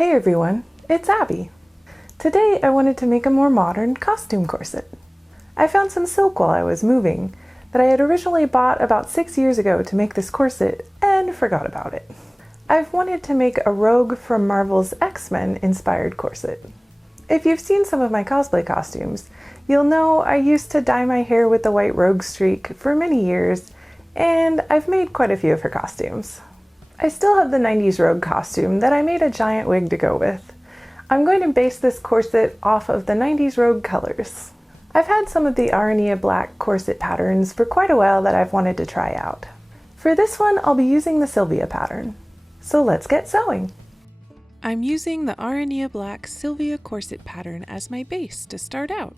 Hey everyone, it's Abby. Today I wanted to make a more modern costume corset. I found some silk while I was moving that I had originally bought about 6 years ago to make this corset and forgot about it. I've wanted to make a Rogue from Marvel's X-Men inspired corset. If you've seen some of my cosplay costumes, you'll know I used to dye my hair with the white Rogue streak for many years, and I've made quite a few of her costumes. I still have the 90s Rogue costume that I made a giant wig to go with. I'm going to base this corset off of the 90s Rogue colors. I've had some of the Aranea Black corset patterns for quite a while that I've wanted to try out. For this one, I'll be using the Sylvia pattern. So let's get sewing! I'm using the Aranea Black Sylvia corset pattern as my base to start out.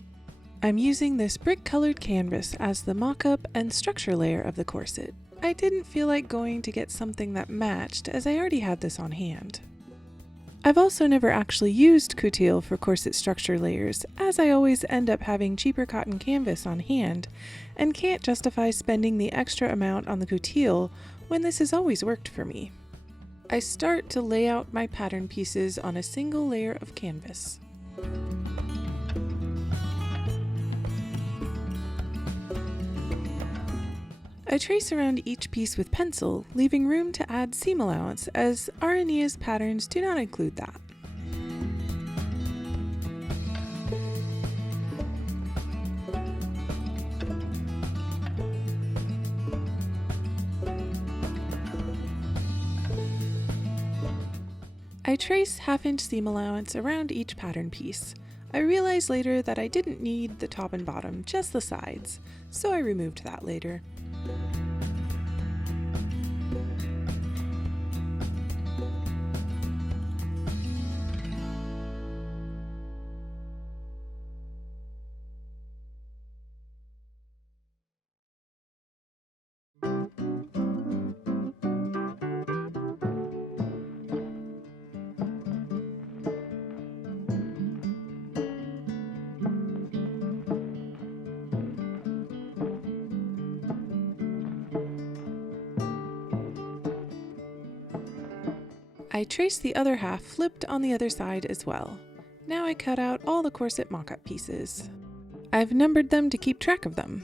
I'm using this brick-colored canvas as the mock-up and structure layer of the corset. I didn't feel like going to get something that matched as I already had this on hand. I've also never actually used coutil for corset structure layers, as I always end up having cheaper cotton canvas on hand and can't justify spending the extra amount on the coutil when this has always worked for me. I start to lay out my pattern pieces on a single layer of canvas. I trace around each piece with pencil, leaving room to add seam allowance as Aranea's patterns do not include that. I trace half-inch seam allowance around each pattern piece. I realized later that I didn't need the top and bottom, just the sides, so I removed that later. I traced the other half flipped on the other side as well. Now I cut out all the corset mock-up pieces. I've numbered them to keep track of them.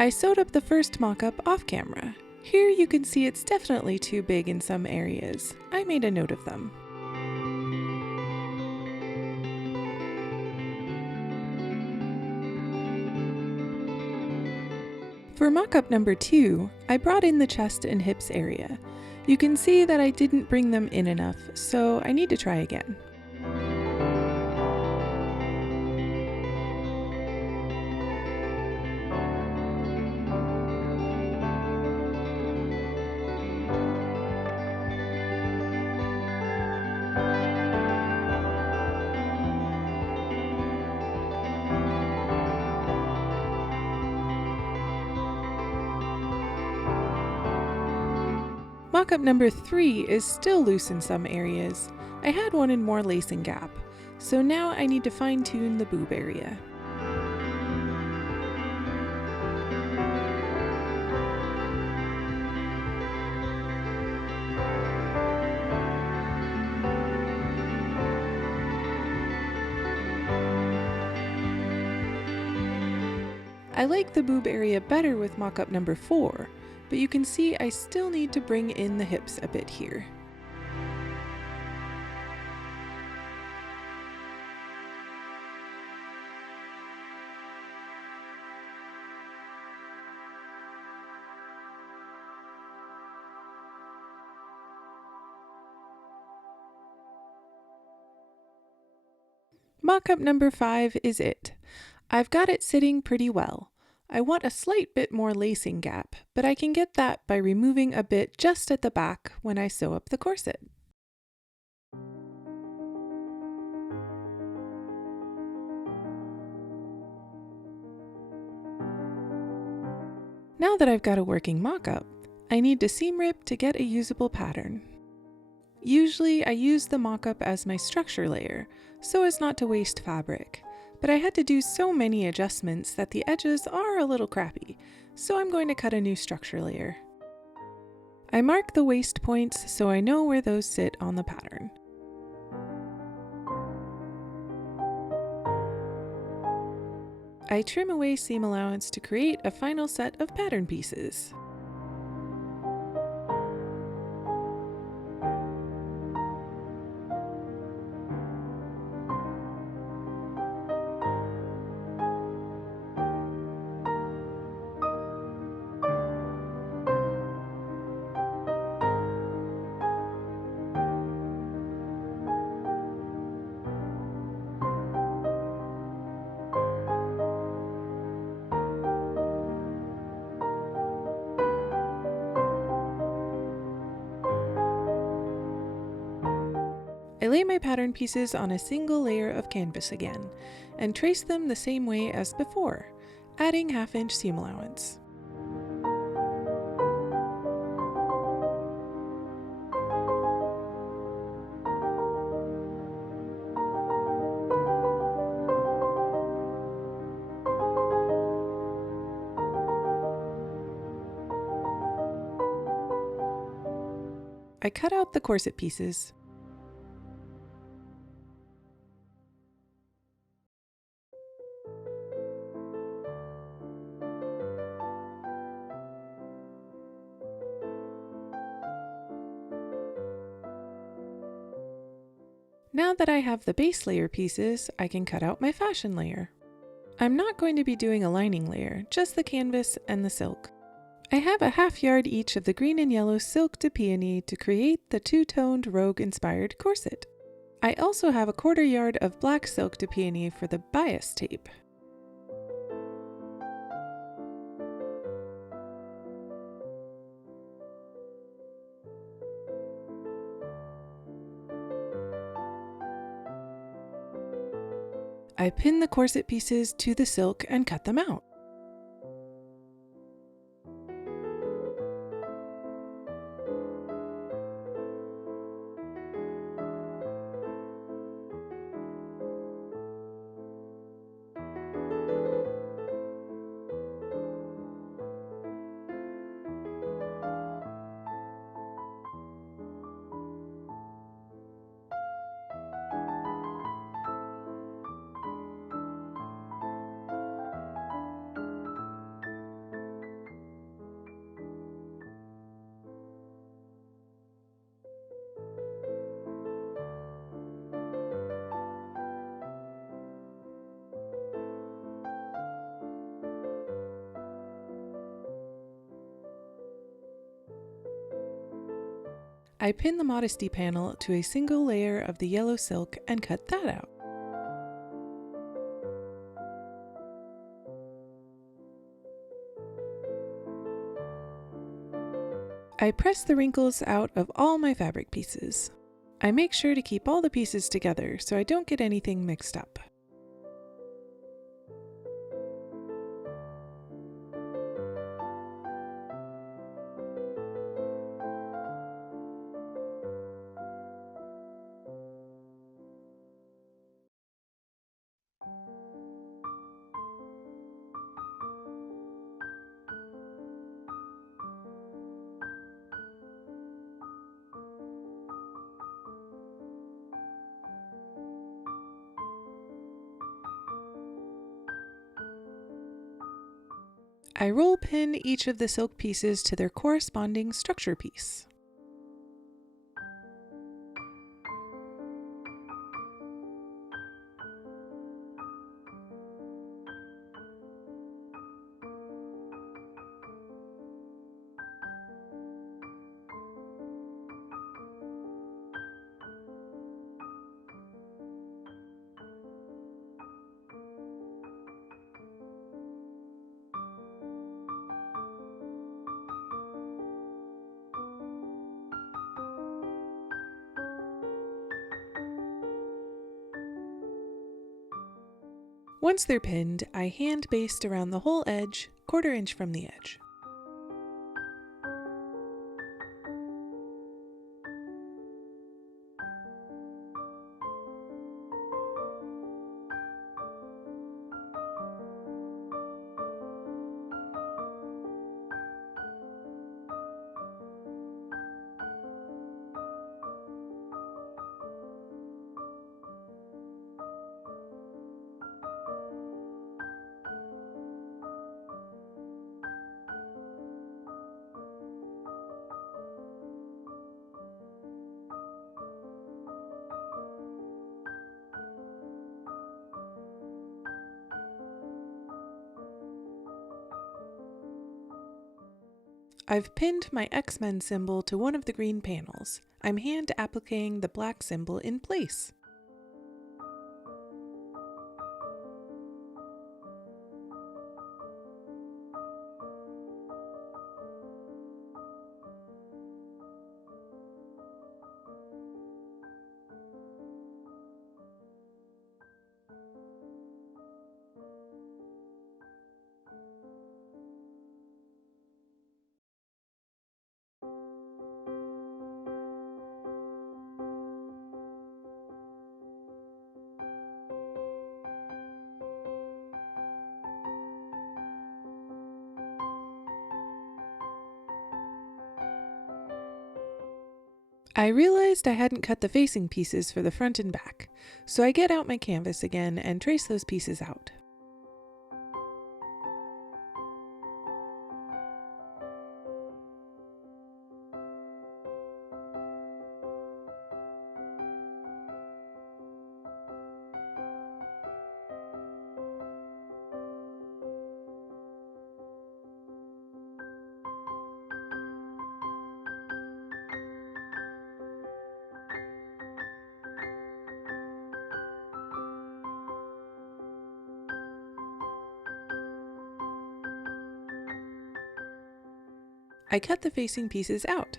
I sewed up the first mock-up off camera. Here you can see it's definitely too big in some areas. I made a note of them. For mockup number 2, I brought in the chest and hips area. You can see that I didn't bring them in enough, so I need to try again. Mockup number 3 is still loose in some areas. I had wanted more lacing gap, so now I need to fine-tune the boob area. I like the boob area better with mockup number 4, but you can see I still need to bring in the hips a bit here. Mockup number 5 is it. I've got it sitting pretty well. I want a slight bit more lacing gap, but I can get that by removing a bit just at the back when I sew up the corset. Now that I've got a working mock-up, I need to seam rip to get a usable pattern. Usually I use the mock-up as my structure layer, so as not to waste fabric, but I had to do so many adjustments that the edges are a little crappy, so I'm going to cut a new structure layer. I mark the waist points so I know where those sit on the pattern. I trim away seam allowance to create a final set of pattern pieces. I lay my pattern pieces on a single layer of canvas again, and trace them the same way as before, adding 1/2 inch seam allowance. I cut out the corset pieces. Now that I have the base layer pieces, I can cut out my fashion layer. I'm not going to be doing a lining layer, just the canvas and the silk. I have a 1/2 yard each of the green and yellow silk de peony to create the two-toned rogue-inspired corset. I also have a 1/4 yard of black silk de peony for the bias tape. I pin the corset pieces to the silk and cut them out. I pin the modesty panel to a single layer of the yellow silk and cut that out. I press the wrinkles out of all my fabric pieces. I make sure to keep all the pieces together so I don't get anything mixed up. I roll pin each of the silk pieces to their corresponding structure piece. Once they're pinned, I hand baste around the whole edge, 1/4 inch from the edge. I've pinned my X-Men symbol to one of the green panels. I'm hand appliquing the black symbol in place. I realized I hadn't cut the facing pieces for the front and back, so I get out my canvas again and trace those pieces out. I cut the facing pieces out.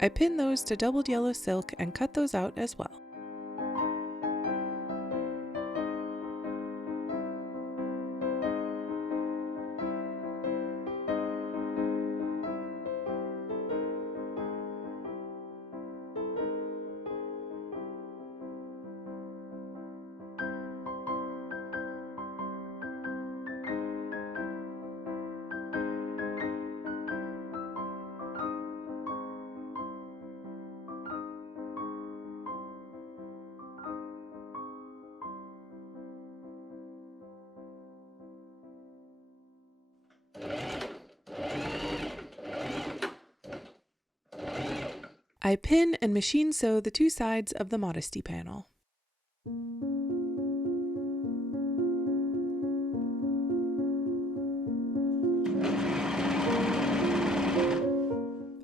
I pin those to doubled yellow silk and cut those out as well. I pin and machine sew the two sides of the modesty panel.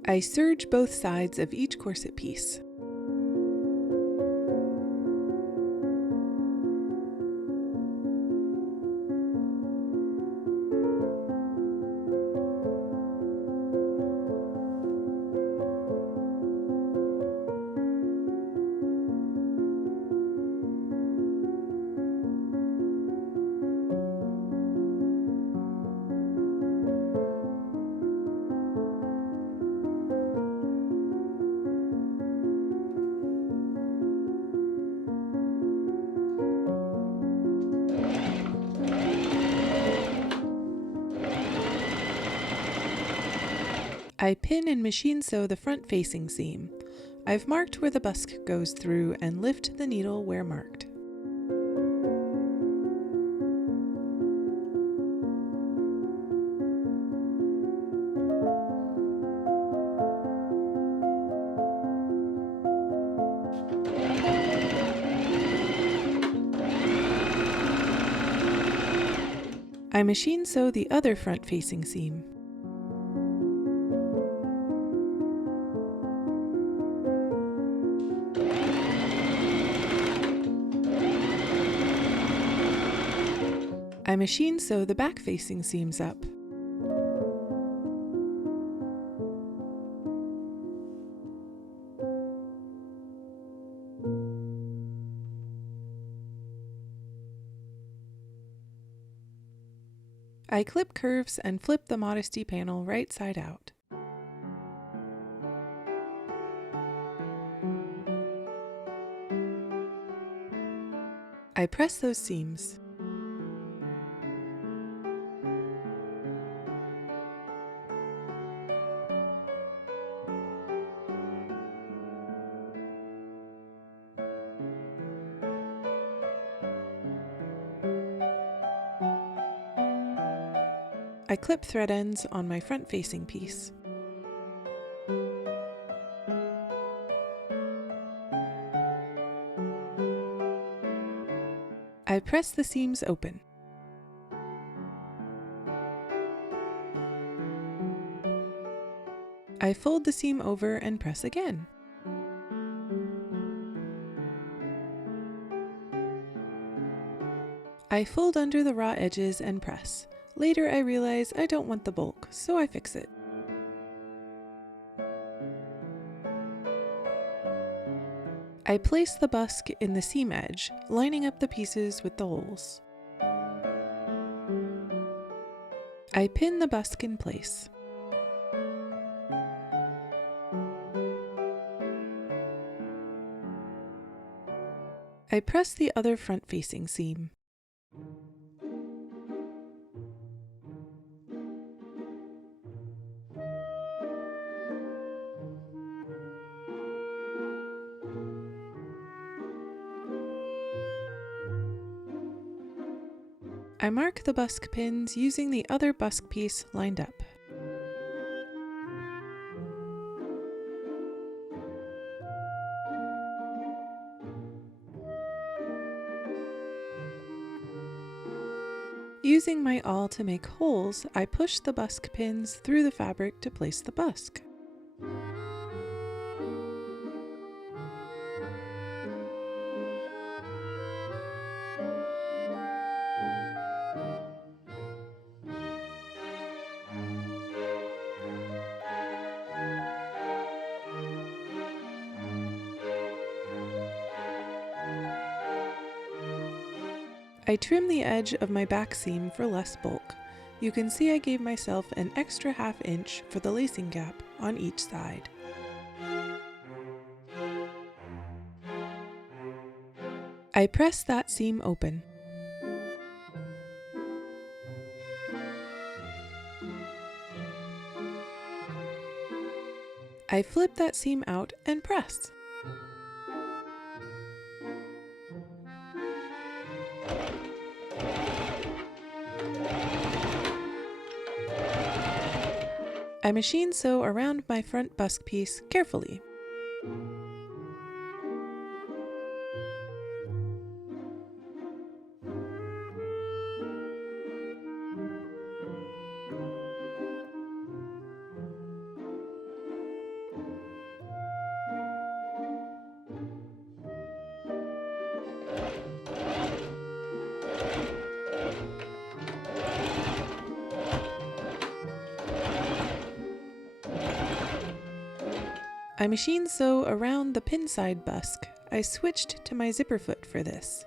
I serge both sides of each corset piece. I pin and machine sew the front facing seam. I've marked where the busk goes through and lift the needle where marked. I machine sew the other front facing seam. I machine sew the back facing seams up. I clip curves and flip the modesty panel right side out. I press those seams. I clip thread ends on my front facing piece. I press the seams open. I fold the seam over and press again. I fold under the raw edges and press. Later I realize I don't want the bulk, so I fix it. I place the busk in the seam edge, lining up the pieces with the holes. I pin the busk in place. I press the other front-facing seam. I mark the busk pins using the other busk piece lined up. Using my awl to make holes, I push the busk pins through the fabric to place the busk. I trim the edge of my back seam for less bulk. You can see I gave myself an extra ½ inch for the lacing gap on each side. I press that seam open. I flip that seam out and press. I machine sew around my front busk piece carefully. I machine sew around the pin side busk. I switched to my zipper foot for this.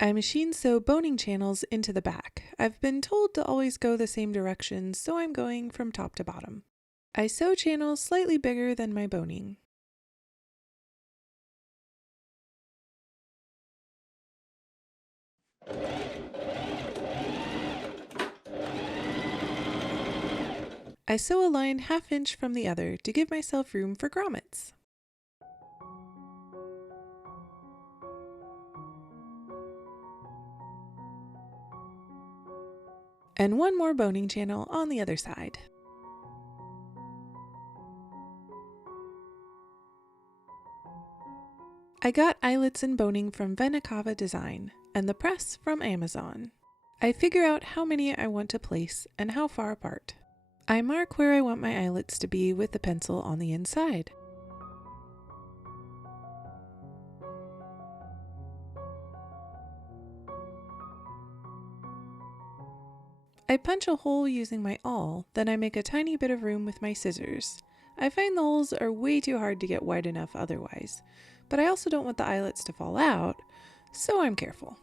I machine sew boning channels into the back. I've been told to always go the same direction, so I'm going from top to bottom. I sew channels slightly bigger than my boning. I sew a line 1/2 inch from the other to give myself room for grommets. And one more boning channel on the other side. I got eyelets and boning from Venakava Design and the press from Amazon. I figure out how many I want to place and how far apart. I mark where I want my eyelets to be with the pencil on the inside. I punch a hole using my awl, then I make a tiny bit of room with my scissors. I find the holes are way too hard to get wide enough otherwise, but I also don't want the eyelets to fall out, so I'm careful.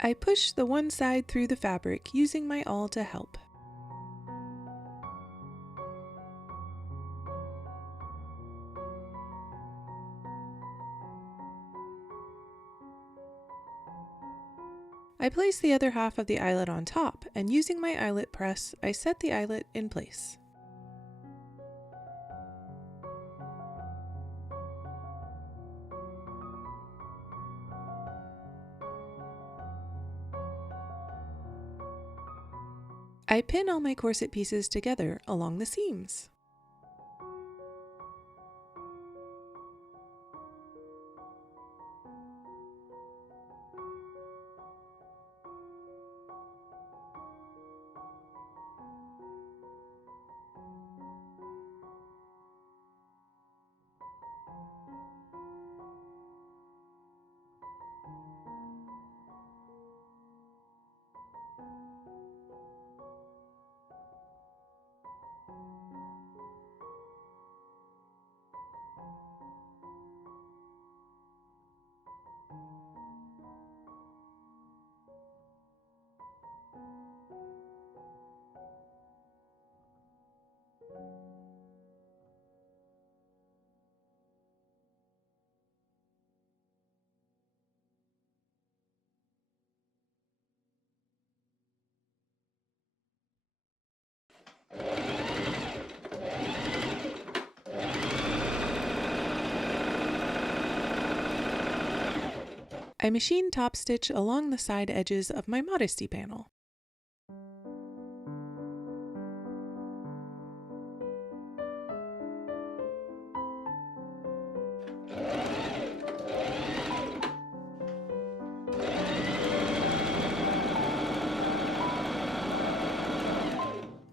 I push the one side through the fabric using my awl to help. I place the other half of the eyelet on top, and using my eyelet press, I set the eyelet in place. I pin all my corset pieces together along the seams. I machine top stitch along the side edges of my modesty panel.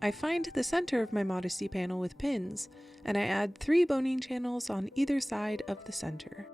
I find the center of my modesty panel with pins, and I add 3 boning channels on either side of the center.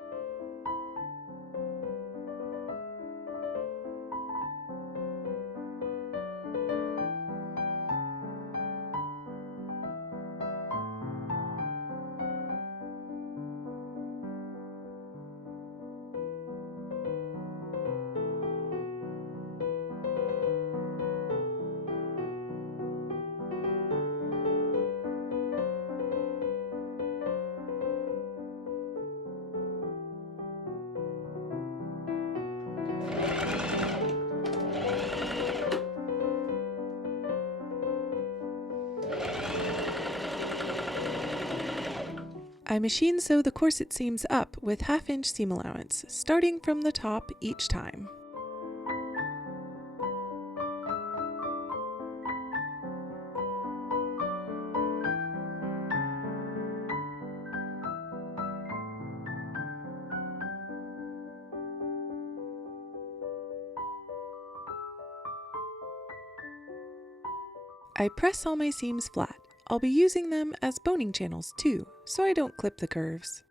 I machine sew the corset seams up with 1/2 inch seam allowance, starting from the top each time. I press all my seams flat. I'll be using them as boning channels too, so I don't clip the curves.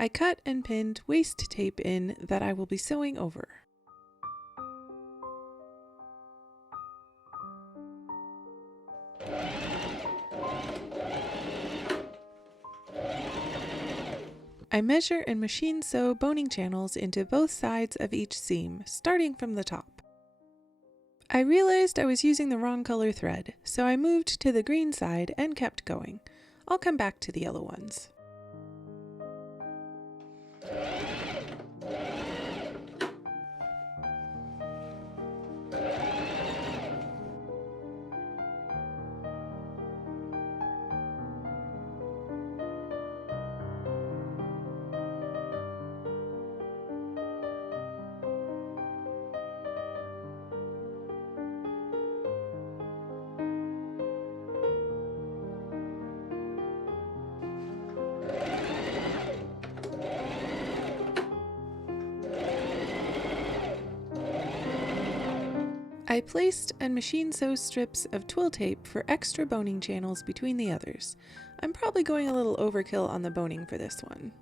I cut and pinned waist tape in that I will be sewing over. I measure and machine sew boning channels into both sides of each seam, starting from the top. I realized I was using the wrong color thread, so I moved to the green side and kept going. I'll come back to the yellow ones. I placed and machine sew strips of twill tape for extra boning channels between the others. I'm probably going a little overkill on the boning for this one.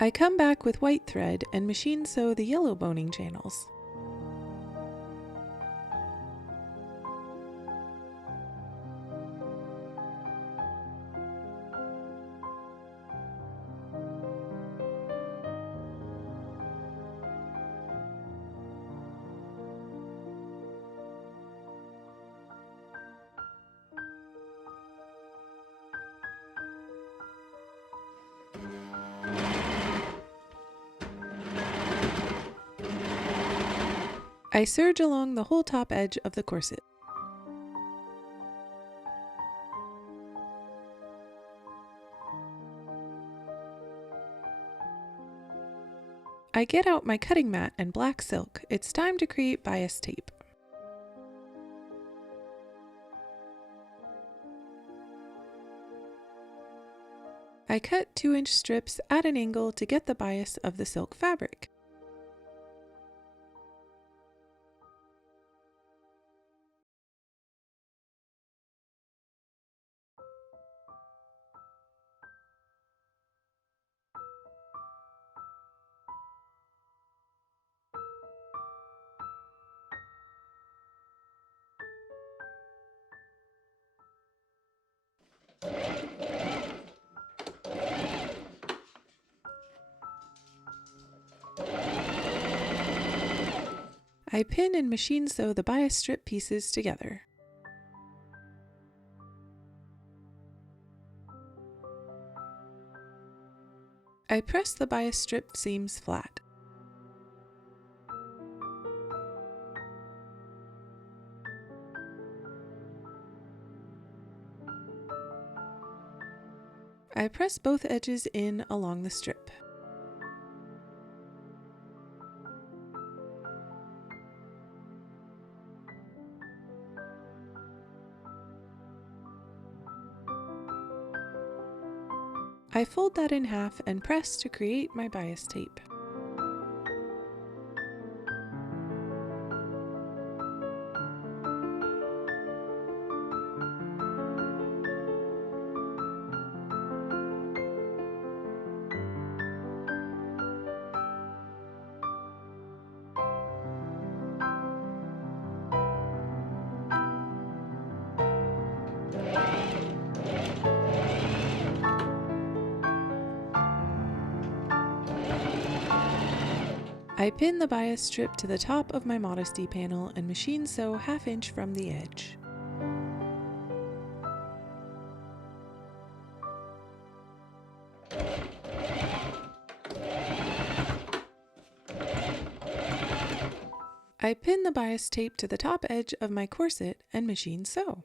I come back with white thread and machine sew the yellow boning channels. I serge along the whole top edge of the corset. I get out my cutting mat and black silk. It's time to create bias tape. I cut 2-inch strips at an angle to get the bias of the silk fabric. I pin and machine sew the bias strip pieces together. I press the bias strip seams flat. I press both edges in along the strip. I fold that in half and press to create my bias tape. I pin the bias strip to the top of my modesty panel and machine sew 1/2 inch from the edge. I pin the bias tape to the top edge of my corset and machine sew.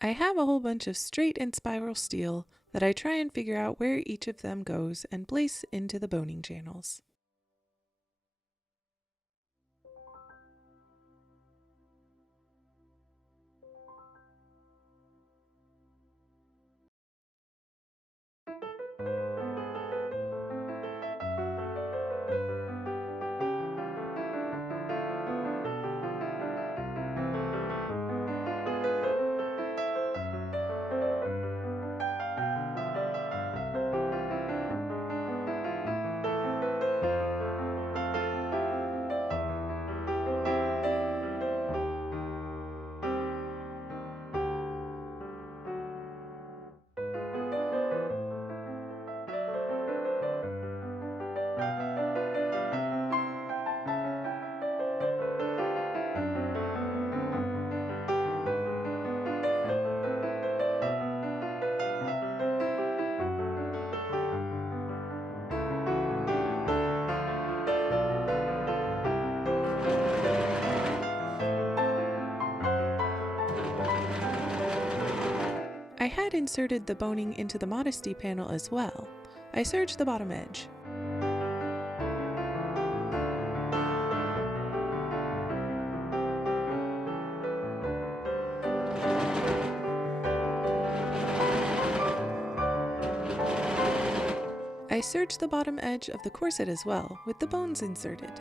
I have a whole bunch of straight and spiral steel that I try and figure out where each of them goes and place into the boning channels. I had inserted the boning into the modesty panel as well. I serged the bottom edge. I serged the bottom edge of the corset as well, with the bones inserted.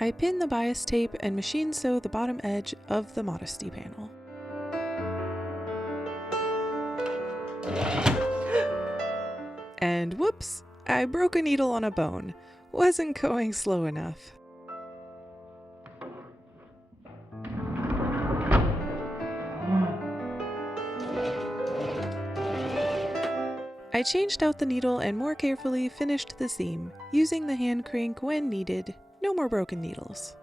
I pin the bias tape and machine sew the bottom edge of the modesty panel. And whoops, I broke a needle on a bone. Wasn't going slow enough. I changed out the needle and more carefully finished the seam, using the hand crank when needed. No more broken needles.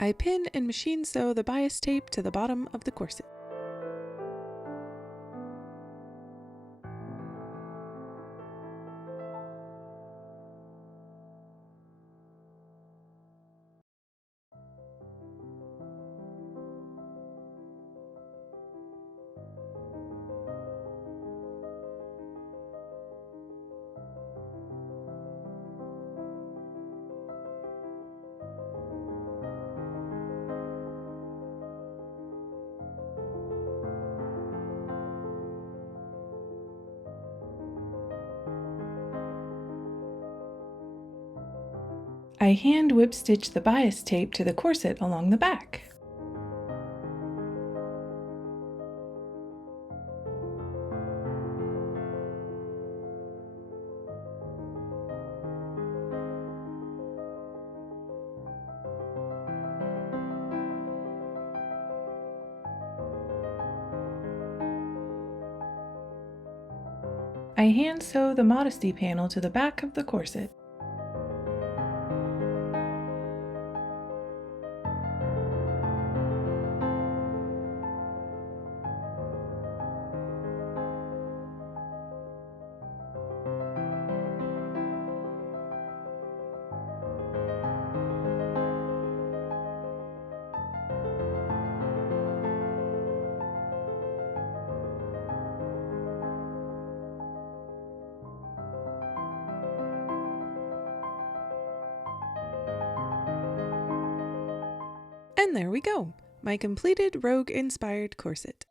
I pin and machine sew the bias tape to the bottom of the corset. I hand whip stitch the bias tape to the corset along the back. I hand sew the modesty panel to the back of the corset. And there we go, my completed rogue-inspired corset.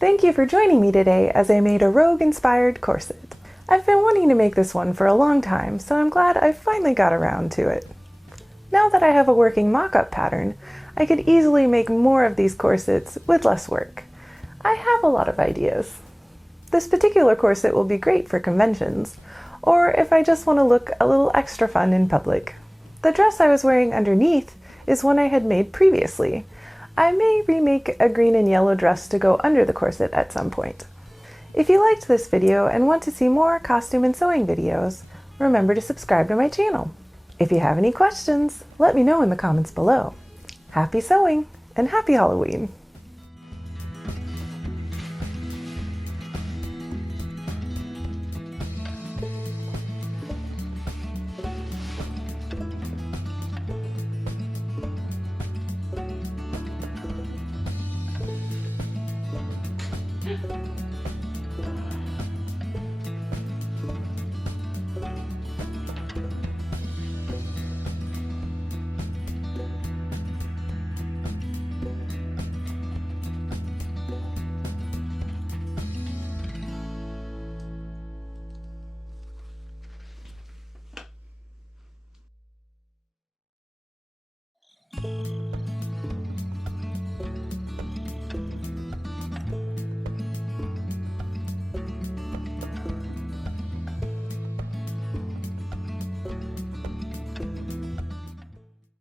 Thank you for joining me today as I made a rogue-inspired corset. I've been wanting to make this one for a long time, so I'm glad I finally got around to it. Now that I have a working mock-up pattern, I could easily make more of these corsets with less work. I have a lot of ideas. This particular corset will be great for conventions, or if I just want to look a little extra fun in public. The dress I was wearing underneath is one I had made previously. I may remake a green and yellow dress to go under the corset at some point. If you liked this video and want to see more costume and sewing videos, remember to subscribe to my channel. If you have any questions, let me know in the comments below. Happy sewing and happy Halloween!